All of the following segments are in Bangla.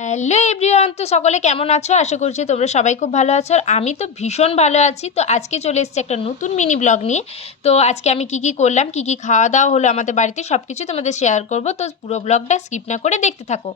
হ্যালো এভরিওয়ান, তো সকলে কেমন আছো? আশা করছি তোমরা সবাই খুব ভালো আছো। আর আমি তো ভীষণ ভালো আছি। তো আজকে চলে এসেছি একটা নতুন মিনি ব্লগ নিয়ে। তো আজকে আমি কি করলাম, কি খাওয়া দাওয়া হলো আমাদের বাড়িতে, সব কিছু তোমাদের শেয়ার করব। তো পুরো ব্লগটা স্কিপ না করে দেখতে থাকো।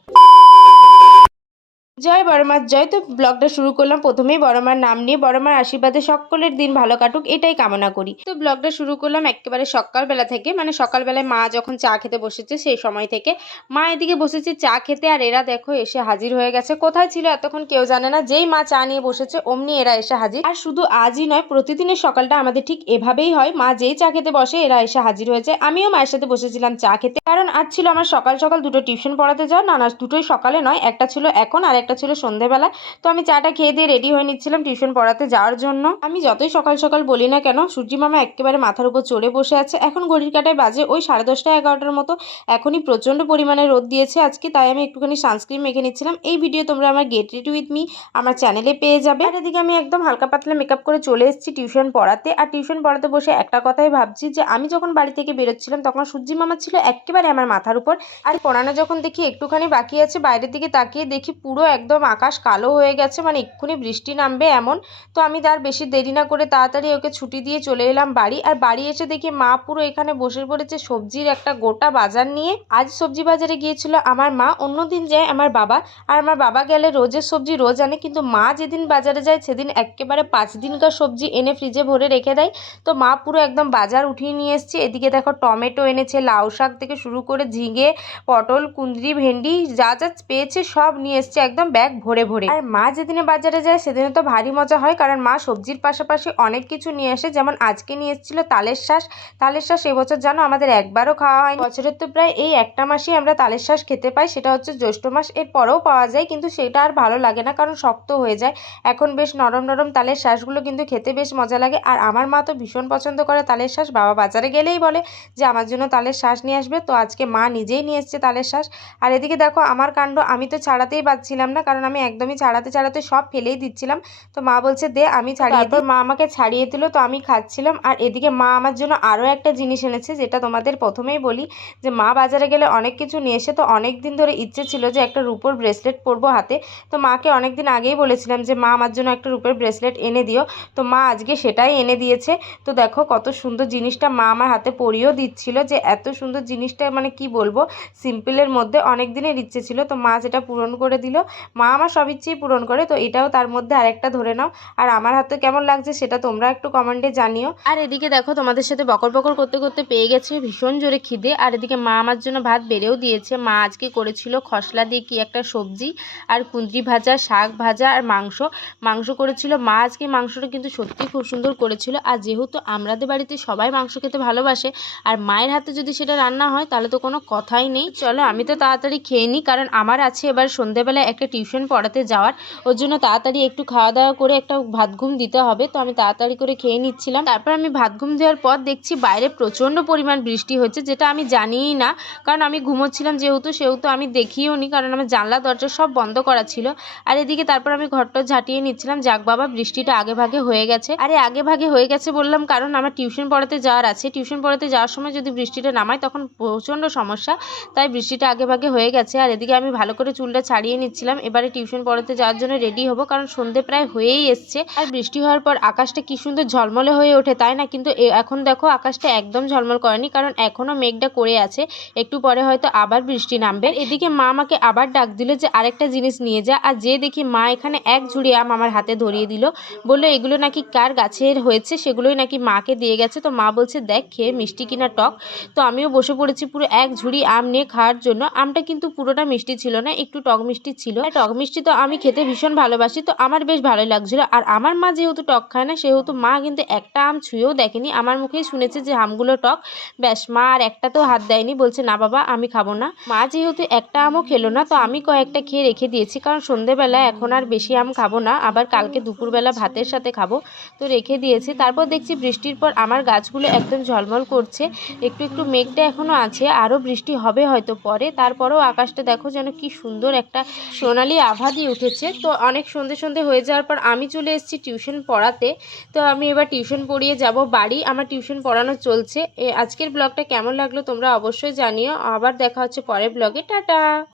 জয় বড়মার জয়। তো ব্লগটা শুরু করলাম প্রথমেই বড়মার নাম নিয়ে। বড়মার আশীর্বাদে সকলের দিন ভালো কাটুক এটাই কামনা করি। তো ব্লগটা শুরু করলাম একেবারে সকালবেলা থেকে, মানে সকালবেলায় মা যখন চা খেতে বসেছে সেই সময় থেকে। মা এদিকে বসেছে চা খেতে, আর এরা দেখো এসে হাজির হয়ে গেছে। কোথায় ছিল এতক্ষণ কেউ জানে না, যেই মা চা নিয়ে বসেছে অমনি এরা এসে হাজির। আর শুধু আজই নয়, প্রতিদিনের সকালটা আমাদের ঠিক এভাবেই হয়। মা যেই চা খেতে বসে এরা এসে হাজির হয়েছে। আমিও মায়ের সাথে বসেছিলাম চা খেতে, কারণ আজ ছিল আমার সকাল সকাল দুটো টিউশন পড়াতে যাওয়া। না দুটোই সকালে নয়, একটা ছিল এখন আর একটা ছিল সন্ধেবেলা। তো আমি চাটা খেয়ে দিয়ে রেডি হয়ে নিচ্ছিলাম টিউশন পড়াতে যাওয়ার জন্য। আমি যতই সকাল সকাল বলি না কেন, সূর্যি মামা একেবারে মাথার উপর চড়ে বসে আছে। এখন ঘড়ির কাঁটায় বাজে ওই 10:30 11টার মতো। এখনই প্রচন্ড পরিমাণে রোদ দিয়েছে আজকে, তাই আমি একটুখানি সানস্ক্রিন মেখে নিচ্ছিলাম। এই ভিডিও তোমরা আমার গেট রেডি উইথ মি আমার চ্যানেলে পেয়ে যাবে। আর এদিকে আমি একদম হালকা পাতলা মেকআপ করে চলে এসেছি টিউশন পড়াতে। আর টিউশন পড়াতে বসে একটা কথাই ভাবছি, যে আমি যখন বাড়ি থেকে বেরোচ্ছিলাম তখন সূর্যি মামা ছিল একেবারে আমার মাথার উপর। আর পড়ানো যখন দেখি একটুখানি বাকি আছে, বাইরের দিকে তাকিয়ে দেখি পুরো একদম আকাশ কালো হয়ে গেছে, মানে এক্ষুনি বৃষ্টি নামবে এমন। তো আমি তার বেশি দেরি না করে তাড়াতাড়ি ওকে ছুটি দিয়ে চলে এলাম বাড়ি। আর বাড়ি এসে দেখি মা পুরো এখানে বসে পড়েছে সবজির একটা গোটা বাজার নিয়ে। আজ সবজি বাজারে গিয়েছিল আমার মা, অন্যদিন যায় আমার বাবা। আর আমার বাবা গেলে রোজের সবজি রোজ আনে, কিন্তু মা যেদিন বাজারে যায় সেদিন একেবারে 5 দিনকার সবজি এনে ফ্রিজে ভরে রেখে দেয়। তো মা পুরো একদম বাজার উঠিয়ে নিয়ে এসছে। এদিকে দেখো টমেটো এনেছে, লাউ শাক থেকে শুরু করে ঝিঙে, পটল, কুঁদরি, ভেন্ডি যা যা পেয়েছে সব নিয়ে এসছে একদম ব্যাগ ভরে ভরে। আর মা যেদিনে বাজারে যায় সেদিনে তো ভারী মজা হয়, কারণ মা সবজির পাশাপাশি অনেক কিছু নিয়ে আসে। যেমন আজকে নিয়ে এসেছিল তালের শাঁস। তালের শাঁস এবছর জানো আমাদের একবারও খাওয়া হয়নি। বছরের তো প্রায় এই একটা মাসেই আমরা তালের শাঁস খেতে পাই, সেটা হচ্ছে জ্যৈষ্ঠ মাস। এর পরেও পাওয়া যায়, কিন্তু সেটা আর ভালো লাগে না কারণ শক্ত হয়ে যায়। এখন বেশ নরম নরম তালের শাঁসগুলো কিন্তু খেতে বেশ মজা লাগে। আর আমার মা তো ভীষণ পছন্দ করে তালের শাঁস। বাবা বাজারে গেলেই বলে যে আমার জন্য তালের শাঁস নিয়ে আসবে। তো আজকে মা নিজেই নিয়ে এসছে তালের শাঁস। আর এদিকে দেখো আমার কাণ্ড, আমি তো ছাড়াতেই পারছিলাম না, কারণ আমি একদমই ছাড়াতে ছাড়াতে সব ফেলেই দিচ্ছিলাম। তো মা বলছে দে আমি ছাড়িয়ে দিই। মা আমাকে ছাড়িয়ে দিল, তো আমি খাচ্ছিলাম। আর এদিকে মা আমার জন্য আরও একটা জিনিস এনেছে, যেটা তোমাদের প্রথমেই বলি যে মা বাজারে গেলে অনেক কিছু নিয়ে এসে। তো অনেক দিন ধরে ইচ্ছে ছিল যে একটা রূপোর ব্রেসলেট পরবো হাতে। তো মাকে অনেক দিন আগেই বলেছিলাম যে মা আমার জন্য একটা রূপোর ব্রেসলেট এনে দিও। তো মা আজকে সেটাই এনে দিয়েছে। তো দেখো কত সুন্দর জিনিসটা মা আমার হাতে পরিয়েও দিচ্ছিল, যে এত সুন্দর জিনিসটা মানে কি বলবো, সিম্পলের মধ্যে অনেক দিনের ইচ্ছে ছিল। তো মা যেটা পূরণ করে দিল। মা আমার সব ইচ্ছেই পূরণ করে, তো এটাও তার মধ্যে আরেকটা ধরে নাও। আর আমার হাতে কেমন লাগছে সেটা তোমরা একটু কমেন্টে জানিও। আর এদিকে দেখো তোমাদের সাথে বকর বকর করতে করতে পেয়ে গেছে ভীষণ জোরে খিদে। আর এদিকে মা আমার জন্য ভাত বেড়েও দিয়েছে। মা আজকে করেছিল খসলা দিয়ে কি একটা সবজি, আর কুঁদরি ভাজা, শাক ভাজা, আর মাংস করেছিল মা আজকে। মাংসটা কিন্তু সত্যি খুব সুন্দর করেছিল। আর যেহেতু আমাদের বাড়িতে সবাই মাংস খেতে ভালোবাসে, আর মায়ের হাতে যদি সেটা রান্না হয় তাহলে তো কোনো কথাই নেই। চলো আমি তো তাড়াতাড়ি খেয়ে নিই, কারণ আমার আছে এবার সন্ধ্যেবেলায় একটা টিউশন পড়াতে যাওয়ার। ওর জন্য তাড়াতাড়ি একটু খাওয়া দাওয়া করে একটা ভাত ঘুম দিতে হবে। তো আমি তাড়াতাড়ি করে খেয়ে নিচ্ছিলাম। তারপর আমি ভাত ঘুম দেওয়ার পর দেখছি বাইরে প্রচণ্ড পরিমাণ বৃষ্টি হচ্ছে, যেটা আমি জানিই না, কারণ আমি ঘুমোচ্ছিলাম সেহেতু আমি দেখিও নি, কারণ আমার জানলা দরজা সব বন্ধ করা ছিল। আর এদিকে তারপর আমি ঘরটা ঝাঁটিয়ে নিচ্ছিলাম। যাক বাবা, বৃষ্টিটা আগে ভাগে হয়ে গেছে। আরে আগে ভাগে হয়ে গেছে বললাম কারণ আমার টিউশন পড়াতে যাওয়ার আছে। টিউশন পড়াতে যাওয়ার সময় যদি বৃষ্টিটা নামায় তখন প্রচণ্ড সমস্যা, তাই বৃষ্টিটা আগে ভাগে হয়ে গেছে। আর এদিকে আমি ভালো করে চুলটা ছাড়িয়ে নিচ্ছিলাম। এবারে টিউশন পড়াতে যাওয়ার জন্য রেডি হব, কারণ সন্ধে প্রায় হয়েই এসছে। আর বৃষ্টি হওয়ার পর আকাশটা কি সুন্দর ঝলমলে হয়ে ওঠে, তাই না? কিন্তু এখন দেখো আকাশটা একদম ঝলমল করেনি, কারণ এখনো মেঘটা করে আছে। একটু পরে হয়তো আবার বৃষ্টি নামবে। এদিকে মা আমাকে আবার ডাক দিল যে আরেকটা জিনিস নিয়ে যা। আর যে দেখি মা এখানে এক ঝুড়ি আম আমার হাতে ধরিয়ে দিল, বললো এগুলো নাকি কার গাছের হয়েছে, সেগুলোই নাকি মাকে দিয়ে গেছে। তো মা বলছে দেখ খেয়ে মিষ্টি কিনা টক। তো আমিও বসে পড়েছি পুরো এক ঝুড়ি আম নিয়ে খাওয়ার জন্য। আমটা কিন্তু পুরোটা মিষ্টি ছিল না, একটু টক মিষ্টি ছিল। টক মিষ্টি তো আমি খেতে ভীষণ ভালোবাসি, তো আমার বেশ ভালোই লাগছিল। আর আমার মা যেহেতু টক খায় না, সেহেতু মা কিন্তু একটা আম ছুঁয়েও দেখেনি। আমার মুখেই শুনেছে যে আমগুলো টক, ব্যাস। মা আর একটা তো হাত দেয়নি, বলছে না বাবা আমি খাবো না। মা যেহেতু একটা আমও খেলো না, তো আমি কয়েকটা খেয়ে রেখে দিয়েছি, কারণ সন্ধেবেলা এখন আর বেশি আম খাবো না, আবার কালকে দুপুরবেলা ভাতের সাথে খাবো। তো রেখে দিয়েছি। তারপর দেখছি বৃষ্টির পর আমার গাছগুলো একদম ঝলমল করছে। একটু একটু মেঘটা এখনো আছে, আরও বৃষ্টি হবে হয়তো পরে। তারপরেও আকাশটা দেখো যেন কি সুন্দর একটা সোনালি আভা দিয়ে উঠেছে। তো অনেক সন্ধে সন্ধে হয়ে যাওয়ার পর আমি চলে এসেছি টিউশন পড়াতে। তো আমি এবার টিউশন পড়িয়ে যাব বাড়ি। আমার টিউশন পড়ানো চলছে। আজকের ব্লগটা কেমন লাগলো তোমরা অবশ্যই জানিও। আবার দেখা হচ্ছে পরের ব্লগে। টাটা।